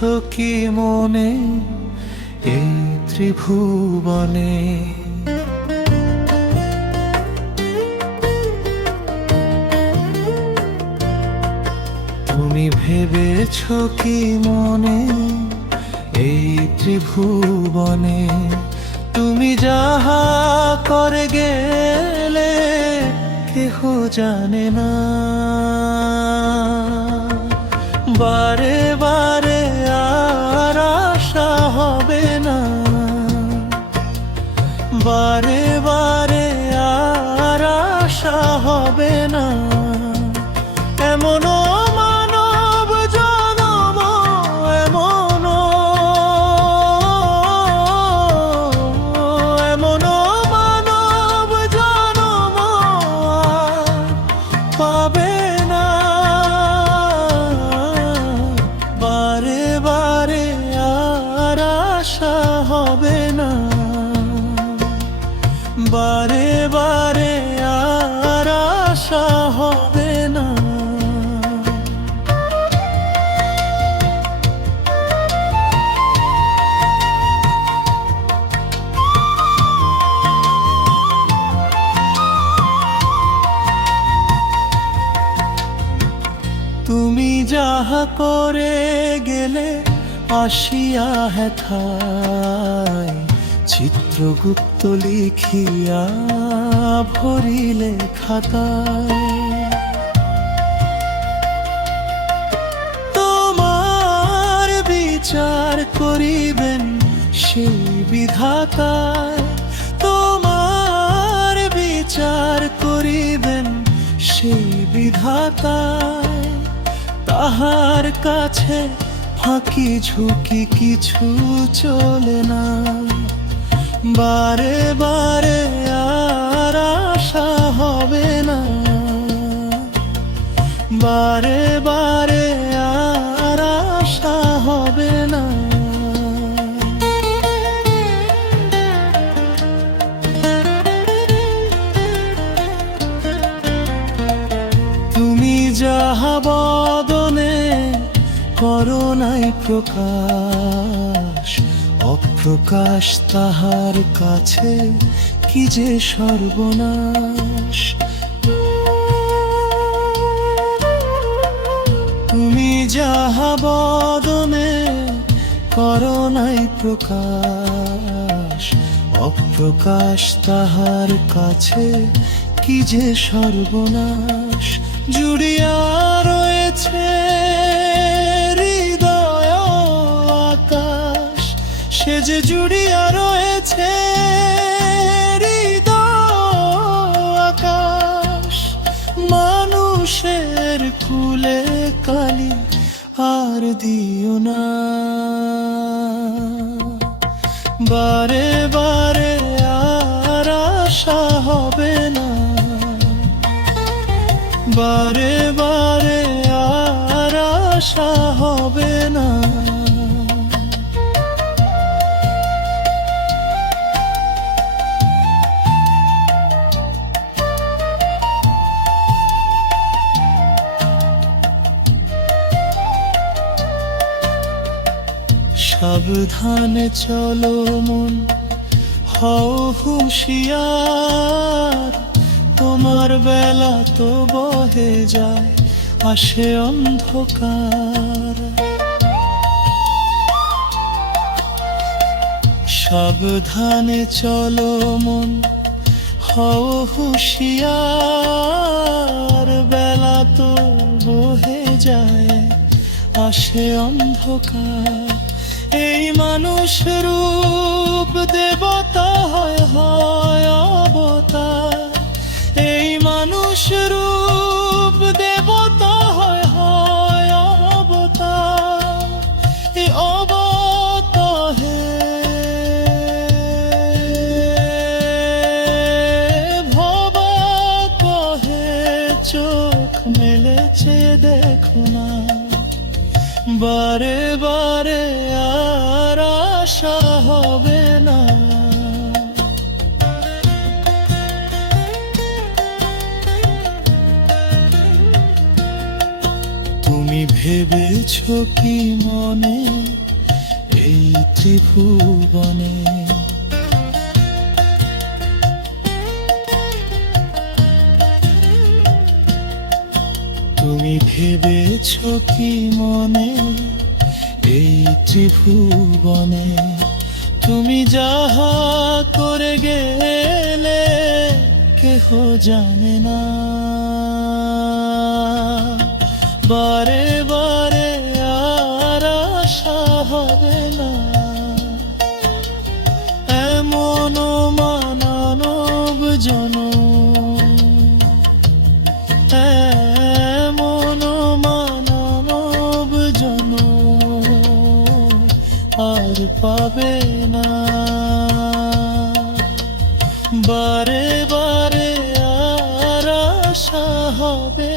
কি মনে এই ত্রিভুবনে? তুমি ভেবেছ কি মনে এই ত্রিভুবনে? তুমি যাহা করে গেলে কেহ জানে না। বারে বারে আর আশা হবে না, বারে বারে আর আশা হবে না। এমনও মানব জনম, এমনও মানব জনম পাবে না। বারে বারে আর আশা হবে না, বারে বারে আর আশা হবে না। তুমি যাহা করে গেলে আসিয়া হেথায় চিত্রগুপ্ত লিখিয়া ভরিলে খাতায়। তোমার বিচার করিবেন সেই বিধাতায়, তোমার বিচার করিবেন সেই বিধাতায়। তাহার কাছে ফাঁকি ঝুঁকি কিছু চলে না। বারে বারে আর আশা হবে না, বারে বারে আর আশা হবে না। তুমি যাহা বদনে করো নাই প্রকাশ, অপ্রকাশ তাহার কাছে কি যে সর্বনাশ। তুমি যাহা বদনে করো নাই প্রকাশ, অপ্রকাশ তাহার কাছে কি যে সর্বনাশ। জুড়িয়া রয়েছে হৃদয় আকাশ, সে যে জুড়িয়া রয়েছে হৃদয় আকাশ। মানুষের কুলে কালি আর দিও না, বারে বারে আর আশা হবে না, বারে বারে আর আশা হবে না। সাবধানে চলো মন, হও হুঁশিয়ার। তোমার বেলা তো বহে যায়, আসে অন্ধকার। সাবধানে চলো মন, হও হুঁশিয়ার। বেলা তো বহে যায়, আসে অন্ধকার। এই মানুষ রূপ দেবতা হয় হয় অবতার। এই মানুষ রূপ দেবতা হয় হয় অবতার। এই অবতাহে ভবা কহে চোখ মেলেছে দেখো না, বারে বারে আর আশা হবে না। তুমি ভেবেছ কি মনে ত্রিভুবনে। তুমি ভেবেছ কি মনে এই ত্রিভুবনে তুমি যাহা করে গেলে কেহ জানে না। বারে বারে আর আশা হবে না, এমন মানব জনম, এমন মানব জনম আর পাবে না। বারে বারে আর আশা হবে